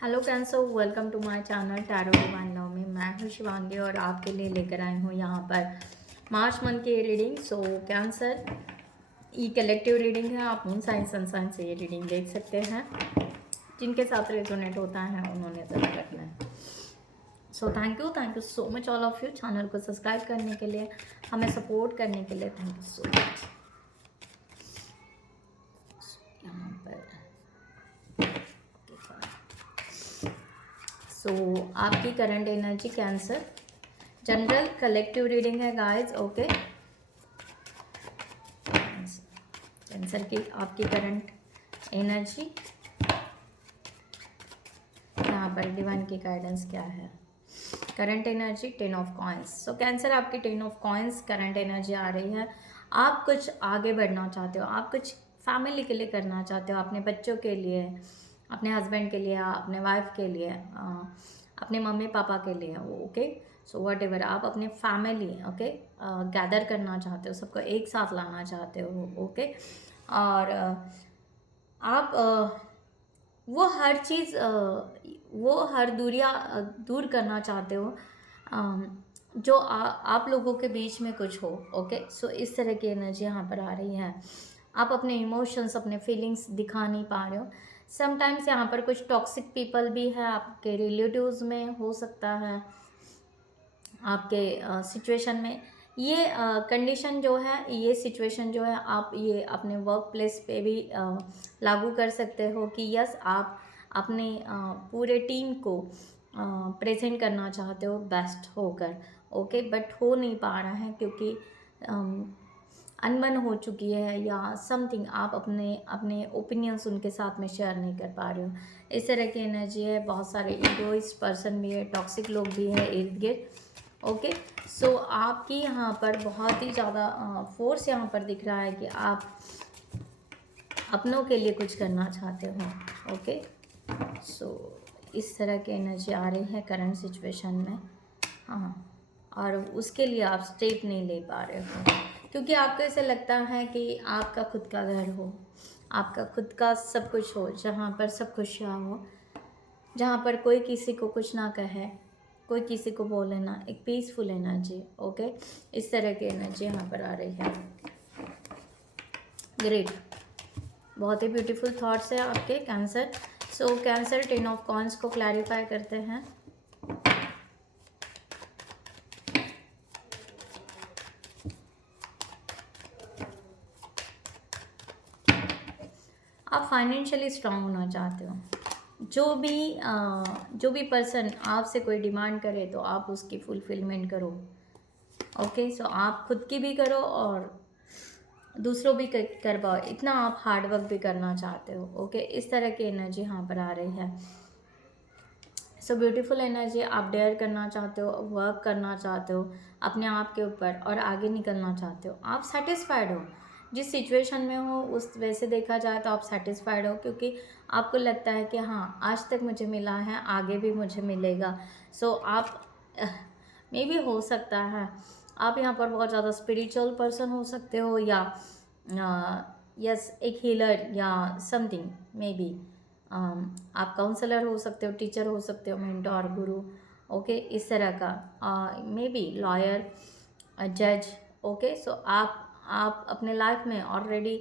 Hello cancer, welcome to my channel tarot divine love में। मैं हूँ शिवांगी और आपके लिए लेकर आई हूँ यहाँ पर मार्च मंथ की रीडिंग। सो कैंसर, ये कलेक्टिव रीडिंग है। आप मून साइन सन साइन से ये रीडिंग देख सकते हैं। जिनके साथ रेजोनेट होता है उन्होंने ज़रूर रखना है। So thank you so much all of you channel को सब्सक्राइब करने के लिए, हमें सपोर्ट करने के लिए। Thank you so much. यहाँ पर सो आपकी current energy cancer, general collective reading है गाइस। ओके, कैंसर की आपकी करंट एनर्जी, यहाँ पर डिवाइन की गाइडेंस क्या है। Current energy 10 of coins. So cancer, आपकी 10 ऑफ कॉइंस करंट एनर्जी आ रही है। आप कुछ आगे बढ़ना चाहते हो, आप कुछ फैमिली के लिए करना चाहते हो, अपने बच्चों के लिए, अपने हस्बैंड के लिए, अपने वाइफ के लिए, अपने मम्मी पापा के लिए। ओके, सो वट एवर, आप अपने फैमिली ओके गैदर करना चाहते हो, सबको एक साथ लाना चाहते हो। ओके, और आप वो हर चीज़, वो हर दूरियाँ दूर करना चाहते हो जो आप लोगों के बीच में कुछ हो। ओके, सो इस तरह की एनर्जी यहाँ पर आ रही है। आप अपने इमोशंस, अपने फीलिंग्स दिखा नहीं पा रहे हो। समटाइम्स यहाँ पर कुछ टॉक्सिक पीपल भी है, आपके रिलेटिव्स में हो सकता है, आपके सिचुएशन में। ये कंडीशन जो है, ये सिचुएशन जो है, आप ये अपने वर्क प्लेस पे भी लागू कर सकते हो कि यस, आप अपने पूरे टीम को प्रेजेंट करना चाहते हो बेस्ट होकर। ओके, बट हो नहीं पा रहा है क्योंकि अनबन हो चुकी है या समथिंग, आप अपने अपने ओपिनियंस उनके साथ में शेयर नहीं कर पा रहे हो। इस तरह की एनर्जी है। बहुत सारे इगोइस्ट पर्सन भी है, टॉक्सिक लोग भी है इर्द गिर्द। ओके, सो आपकी यहाँ पर बहुत ही ज़्यादा फोर्स यहाँ पर दिख रहा है कि आप अपनों के लिए कुछ करना चाहते हो। ओके, सो इस तरह की एनर्जी आ रही है करंट सिचुएशन में। हाँ, और उसके लिए आप स्टेप नहीं ले पा रहे हो क्योंकि आपको ऐसा लगता है कि आपका खुद का घर हो, आपका खुद का सब कुछ हो, जहाँ पर सब खुशियाँ हो, जहाँ पर कोई किसी को कुछ ना कहे, कोई किसी को बोले ना, एक पीसफुल एनर्जी। ओके, इस तरह की एनर्जी यहाँ पर आ रही है। ग्रेट, बहुत ही ब्यूटीफुल थॉट्स है आपके cancer. So cancer, 10 of coins को क्लैरिफाई करते हैं। आप फाइनेंशियली स्ट्रांग होना चाहते हो। जो भी पर्सन आपसे कोई डिमांड करे तो आप उसकी फुलफिलमेंट करो। ओके, सो आप खुद की भी करो और दूसरों भी कर पाओ, इतना आप हार्ड वर्क भी करना चाहते हो। ओके, इस तरह की एनर्जी यहाँ पर आ रही है। सो ब्यूटीफुल एनर्जी, आप डेयर करना चाहते हो, वर्क करना चाहते हो अपने आप के ऊपर और आगे निकलना चाहते हो। आप सेटिस्फाइड हो जिस सिचुएशन में हो, उस वैसे देखा जाए तो आप सेटिस्फाइड हो क्योंकि आपको लगता है कि हाँ, आज तक मुझे मिला है, आगे भी मुझे मिलेगा। सो आप मे भी हो सकता है आप यहाँ पर बहुत ज़्यादा स्पिरिचुअल पर्सन हो सकते हो या यस एक हीलर या समथिंग मे बी। आप काउंसलर हो सकते हो, टीचर हो सकते हो, मेंटोर, गुरु। ओके, इस तरह का मे बी लॉयर, जज। ओके, सो आप अपने लाइफ में ऑलरेडी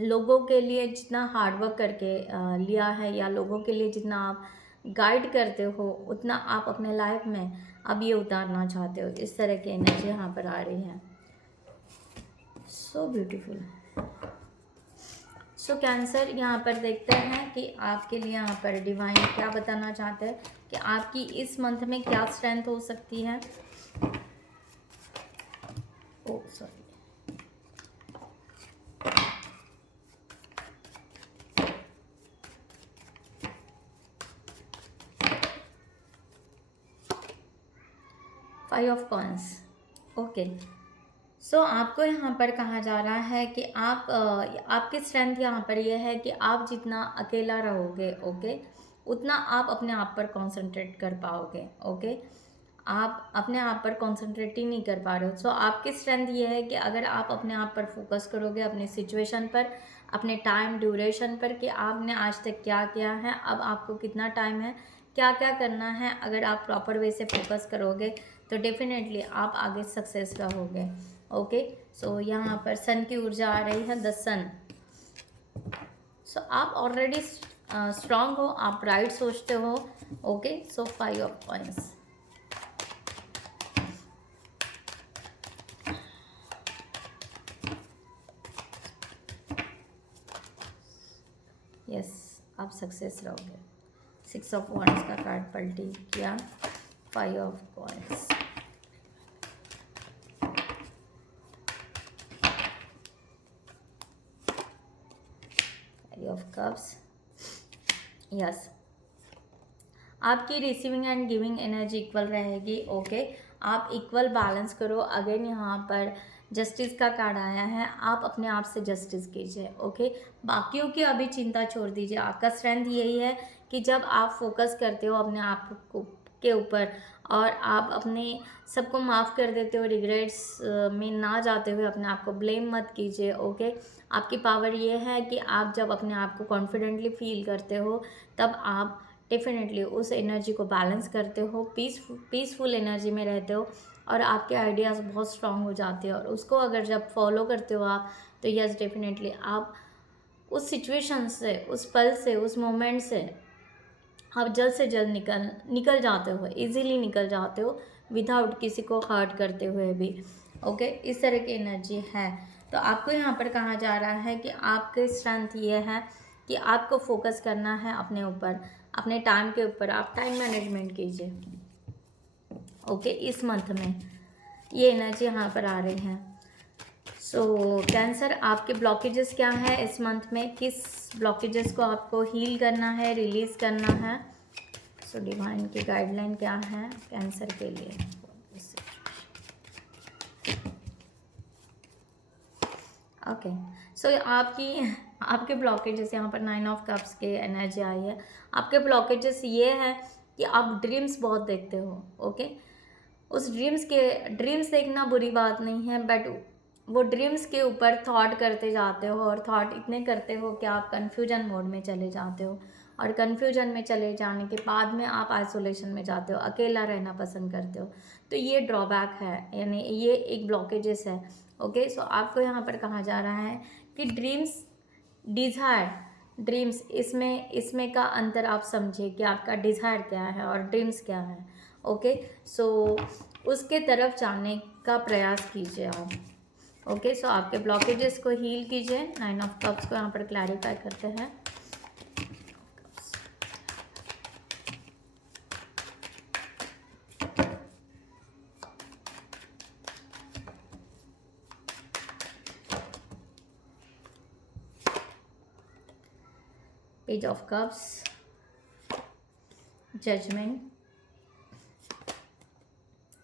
लोगों के लिए जितना हार्डवर्क करके लिया है या लोगों के लिए जितना आप गाइड करते हो, उतना आप अपने लाइफ में अब ये उतारना चाहते हो। इस तरह की एनर्जी यहाँ पर आ रही है। So beautiful. सो कैंसर, यहाँ पर देखते हैं कि आपके लिए यहाँ पर डिवाइन क्या बताना चाहते हैं कि आपकी इस मंथ में क्या स्ट्रेंथ हो सकती है। Oh sorry, five of coins. Okay, so आपको यहाँ पर कहा जा रहा है कि आपकी स्ट्रेंथ यहाँ पर यह है कि आप जितना अकेला रहोगे, ओके, उतना आप अपने आप पर कंसंट्रेट कर पाओगे। ओके, आप अपने आप पर कंसंट्रेट ही नहीं कर पा रहे हो। सो आपकी स्ट्रेंथ ये है कि अगर आप अपने आप पर फोकस करोगे, अपने सिचुएशन पर, अपने टाइम ड्यूरेशन पर कि आपने आज तक क्या किया है, अब आपको कितना टाइम है, क्या क्या करना है। अगर आप प्रॉपर वे से फोकस करोगे तो डेफिनेटली आप आगे सक्सेस रहोगे। ओके, सो यहाँ पर सन की ऊर्जा आ रही है, द सन। सो आप ऑलरेडी स्ट्रांग हो, आप राइट सोचते हो। Okay, so 5 of coins. Yes, आप सक्सेस रहोगे। 6 ऑफ वॉन्ड्स का कार्ड पलटी किया, 5 of coins. Of cups. Yes, आपकी receiving and giving energy equal रहेगी। ओके, आप इक्वल बैलेंस करो। अगेन यहाँ पर जस्टिस का कार्ड आया है, आप अपने आप से जस्टिस कीजिए। ओके, बाकियों की अभी चिंता छोड़ दीजिए। आपका स्ट्रेंथ यही है कि जब आप फोकस करते हो अपने आप को के ऊपर और आप अपने सबको माफ़ कर देते हो, रिग्रेट्स में ना जाते हुए अपने आप को ब्लेम मत कीजिए। ओके, आपकी पावर ये है कि आप जब अपने आप को कॉन्फिडेंटली फील करते हो तब आप डेफिनेटली उस एनर्जी को बैलेंस करते हो, पीसफुल एनर्जी में रहते हो और आपके आइडियाज़ बहुत स्ट्रांग हो जाते हैं। और उसको अगर जब फॉलो करते हो आप, तो यस डेफिनेटली आप उस सिचुएशन से, उस पल से, उस मोमेंट से आप जल्द से जल्द निकल जाते हो, इजीली निकल जाते हो, विदाउट किसी को हर्ट करते हुए भी। ओके, इस तरह की एनर्जी है। तो आपको यहाँ पर कहा जा रहा है कि आपके स्ट्रेंथ ये है कि आपको फोकस करना है अपने ऊपर, अपने टाइम के ऊपर। आप टाइम मैनेजमेंट कीजिए। ओके, इस मंथ में ये एनर्जी यहाँ पर आ रही है। सो कैंसर, आपके ब्लॉकेजेस क्या है इस मंथ में, किस ब्लॉकेजेस को आपको हील करना है, रिलीज करना है। सो डिवाइन की गाइडलाइन क्या है कैंसर के लिए। ओके, सो आपके ब्लॉकेजेस, यहाँ पर 9 ऑफ कप्स के एनर्जी आई है। आपके ब्लॉकेजेस ये है कि आप ड्रीम्स बहुत देखते हो। ओके, उस ड्रीम्स देखना बुरी बात नहीं है, बट वो ड्रीम्स के ऊपर थॉट करते जाते हो और थॉट इतने करते हो कि आप कन्फ्यूजन मोड में चले जाते हो और कन्फ्यूजन में चले जाने के बाद में आप आइसोलेशन में जाते हो, अकेला रहना पसंद करते हो। तो ये ड्रॉबैक है, यानी ये एक ब्लॉकेजेस है। ओके, सो आपको यहाँ पर कहा जा रहा है कि ड्रीम्स इसमें का अंतर आप समझिए कि आपका डिज़ायर क्या है और ड्रीम्स क्या है। ओके, सो उसके तरफ जाने का प्रयास कीजिए आप। ओके, सो आपके ब्लॉकेजेस को हील कीजिए। 9 ऑफ कप्स को यहाँ पर क्लैरिफाई करते हैं। Page of cups, judgement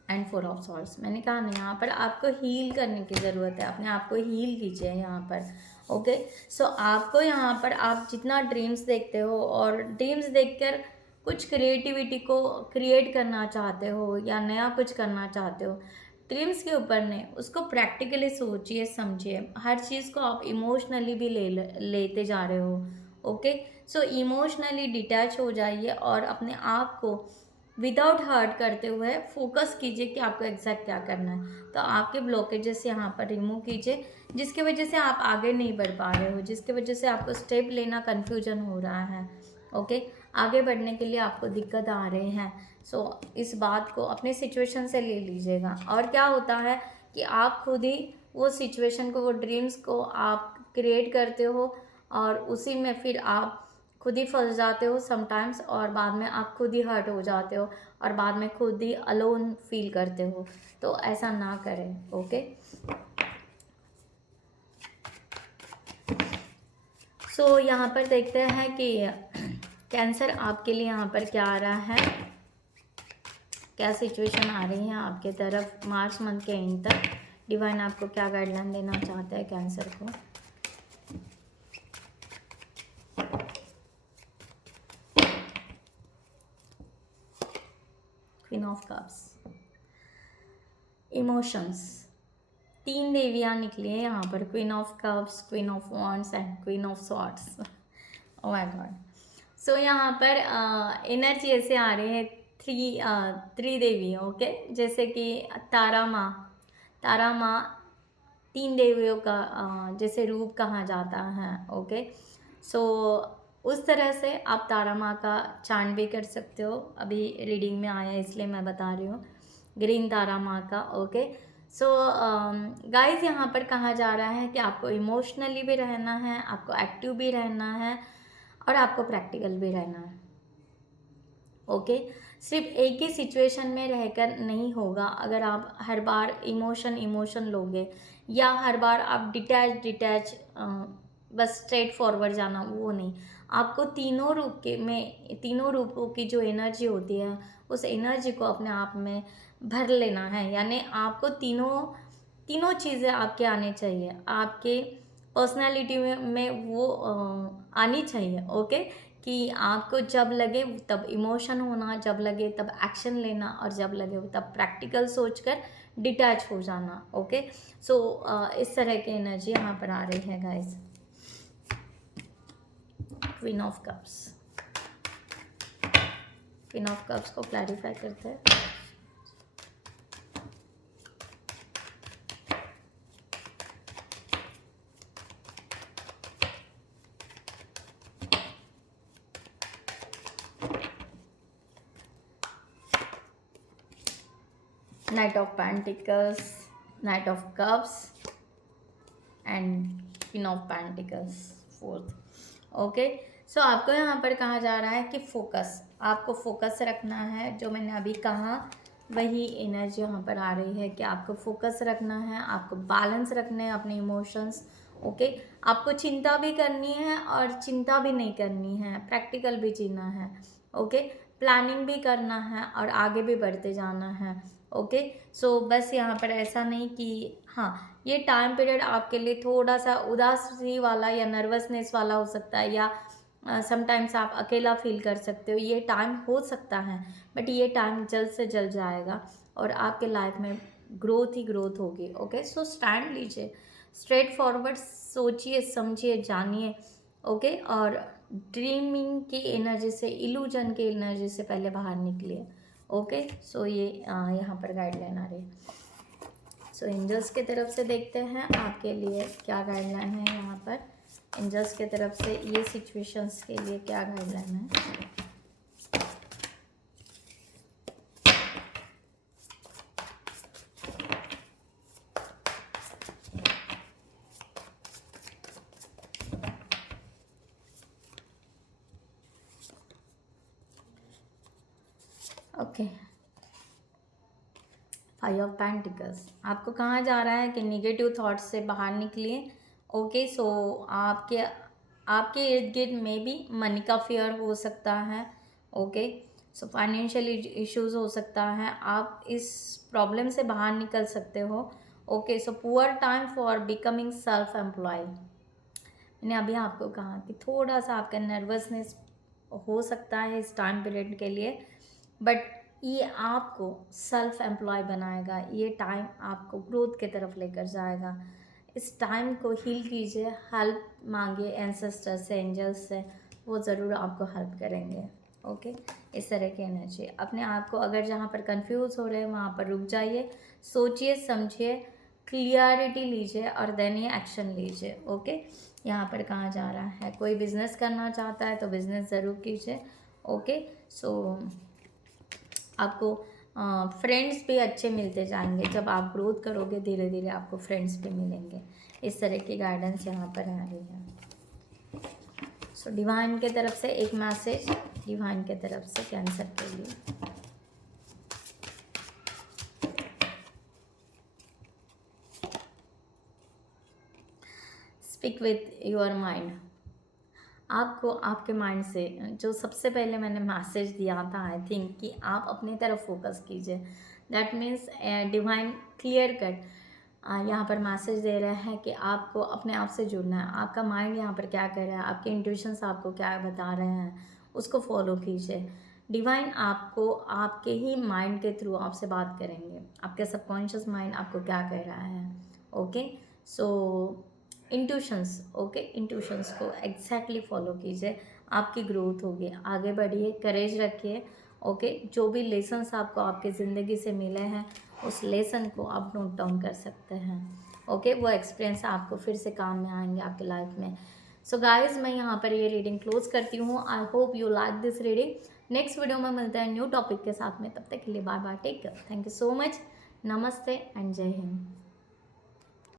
and 4 of swords. मैंने कहा ना, यहाँ पर आपको हील करने की ज़रूरत है, अपने आप को हील कीजिए यहाँ पर। ओके, सो आपको यहाँ पर आप जितना ड्रीम्स देखते हो और ड्रीम्स देखकर कुछ क्रिएटिविटी को क्रिएट करना चाहते हो या नया कुछ करना चाहते हो, ड्रीम्स के ऊपर नहीं, उसको प्रैक्टिकली सोचिए, समझिए। हर चीज़ को आप इमोशनली भी लेते जा रहे हो। ओके, सो इमोशनली डिटैच हो जाइए और अपने आप को विदाउट हर्ट करते हुए फोकस कीजिए कि आपको एग्जैक्ट क्या करना है। तो आपके ब्लॉकेजेस यहाँ पर रिमूव कीजिए, जिसकी वजह से आप आगे नहीं बढ़ पा रहे हो, जिसकी वजह से आपको स्टेप लेना कन्फ्यूजन हो रहा है। ओके, आगे बढ़ने के लिए आपको दिक्कत आ रहे हैं। सो इस बात को अपने सिचुएशन से ले लीजिएगा। और क्या होता है कि आप खुद ही वो सिचुएशन को, वो ड्रीम्स को आप क्रिएट करते हो और उसी में फिर आप खुद ही फंस जाते हो समटाइम्स, और बाद में आप खुद ही हर्ट हो जाते हो और बाद में खुद ही अलोन फील करते हो। तो ऐसा ना करें। ओके, सो यहाँ पर देखते हैं कि कैंसर आपके लिए यहाँ पर क्या आ रहा है, क्या सिचुएशन आ रही है आपके तरफ मार्च मंथ के एंड तक। डिवाइन आपको क्या गाइडलाइन देना चाहता है कैंसर को। क्वीन ऑफ कप्स, इमोशंस, 3 देवियाँ निकली हैं यहाँ पर, queen of cups, queen of wands and queen of swords. Oh my god. So यहाँ पर एनर्जी ऐसे आ रही है त्रिदेवी, ओके, जैसे कि तारा माँ 3 देवियों का जैसे रूप कहा जाता है, ओके। सो उस तरह से आप तारा माँ का चांट भी कर सकते हो, अभी रीडिंग में आया इसलिए मैं बता रही हूँ, ग्रीन तारा माँ का, ओके। सो गाइस यहाँ पर कहा जा रहा है कि आपको इमोशनली भी रहना है, आपको एक्टिव भी रहना है और आपको प्रैक्टिकल भी रहना है, ओके। सिर्फ एक ही सिचुएशन में रहकर नहीं होगा। अगर आप हर बार इमोशन लोगे या हर बार आप डिटैच बस स्ट्रेट फॉरवर्ड जाना, वो नहीं। आपको तीनों रूपों की जो एनर्जी होती है उस एनर्जी को अपने आप में भर लेना है। यानी आपको तीनों चीज़ें आपके आनी चाहिए, आपके पर्सनालिटी में वो आनी चाहिए, ओके। कि आपको जब लगे तब इमोशन होना, जब लगे तब एक्शन लेना और जब लगे तब प्रैक्टिकल सोचकर डिटैच हो जाना, ओके। सो इस तरह की एनर्जी यहाँ पर आ रही है गाइस। क्वीन ऑफ कप्स को क्लैरिफाई करते हैं। Knight of Pentacles, Knight of Cups and Queen of Pentacles, fourth, okay. So आपको यहाँ पर कहा जा रहा है कि आपको फोकस रखना है। जो मैंने अभी कहा वही एनर्जी यहाँ पर आ रही है कि आपको फोकस रखना है, आपको बैलेंस रखने हैं अपने इमोशंस, ओके। आपको चिंता भी करनी है और चिंता भी नहीं करनी है, प्रैक्टिकल भी जीना है, ओके। प्लानिंग भी करना है और आगे भी बढ़ते जाना है, ओके। सो बस यहाँ पर ऐसा नहीं कि हाँ, ये टाइम पीरियड आपके लिए थोड़ा सा उदासी वाला या नर्वसनेस वाला हो सकता है, या समटाइम्स आप अकेला फील कर सकते हो, ये टाइम हो सकता है। बट ये टाइम जल्द से जल्द जाएगा और आपके लाइफ में ग्रोथ ही ग्रोथ होगी, ओके। सो स्टैंड लीजिए, स्ट्रेट फॉरवर्ड सोचिए, समझिए, जानिए, ओके। और ड्रीमिंग की एनर्जी से, इल्यूजन की एनर्जी से पहले बाहर निकलिए, ओके। सो ये यहाँ पर गाइडलाइन आ रही है। सो एंजल्स के तरफ से देखते हैं आपके लिए क्या गाइडलाइन है। यहाँ पर एंजल्स के तरफ से ये सिचुएशंस के लिए क्या गाइडलाइन है। ओके, फाइव ऑफ पेंटिकल्स, आपको कहा जा रहा है कि निगेटिव थॉट्स से बाहर निकलिए, ओके। सो आपके इर्द गिर्द में भी मनी का फियर हो सकता है, ओके। सो फाइनेंशियल इश्यूज हो सकता है, आप इस प्रॉब्लम से बाहर निकल सकते हो, okay. So poor time for becoming self employ, मैंने अभी आपको कहा कि थोड़ा सा आपका नर्वसनेस हो सकता है इस टाइम पीरियड के लिए, बट ये आपको सेल्फ एम्प्लॉय बनाएगा, ये टाइम आपको ग्रोथ की तरफ लेकर जाएगा। इस टाइम को हील कीजिए, हेल्प मांगिए एंसेस्टर्स से, एंजल्स से, वो ज़रूर आपको हेल्प करेंगे, ओके। इस तरह की एनर्जी अपने आप को, अगर जहाँ पर कंफ्यूज हो रहे हैं वहाँ पर रुक जाइए, सोचिए, समझिए, क्लियरिटी लीजिए और देन ये एक्शन लीजिए, ओके। यहाँ पर कहा जा रहा है कोई बिजनेस करना चाहता है तो बिजनेस ज़रूर कीजिए, ओके। सो आपको फ्रेंड्स भी अच्छे मिलते जाएंगे, जब आप ग्रोथ करोगे धीरे धीरे आपको फ्रेंड्स भी मिलेंगे। इस तरह की गाइडेंस यहाँ पर आ रही है। सो डिवाइन के तरफ से एक मैसेज, डिवाइन के तरफ से कैंसर के लिए। स्पीक विथ योर माइंड, आपको आपके माइंड से जो सबसे पहले मैंने मैसेज दिया था, आई थिंक कि आप अपनी तरफ फोकस कीजिए। That means divine clear cut यहाँ पर मैसेज दे रहा है कि आपको अपने आप से जुड़ना है। आपका माइंड यहाँ पर क्या कर रहा है, आपके इंट्यूशंस आपको क्या बता रहे हैं, उसको फॉलो कीजिए। डिवाइन आपको आपके ही माइंड के थ्रू आपसे बात करेंगे, आपके सबकॉन्शियस माइंड आपको क्या कह रहा है, ओके। सो इंट्यूशंस, ओके, इंट्यूशंस को एग्जैक्टली फॉलो कीजिए, आपकी ग्रोथ होगी। आगे बढ़िए, करेज रखिए, ओके। जो भी लेसन्स आपको आपकी ज़िंदगी से मिले हैं उस लेसन को आप नोट डाउन कर सकते हैं, ओके। वो एक्सपीरियंस आपको फिर से काम में आएंगे आपके लाइफ में। सो गाइज, मैं यहाँ पर ये रीडिंग क्लोज करती हूँ। I hope you like this reading. Next video में मिलते हैं न्यू टॉपिक के साथ में, तब तक के लिए bye bye, take care, thank you so much, नमस्ते एंड जय हिंद।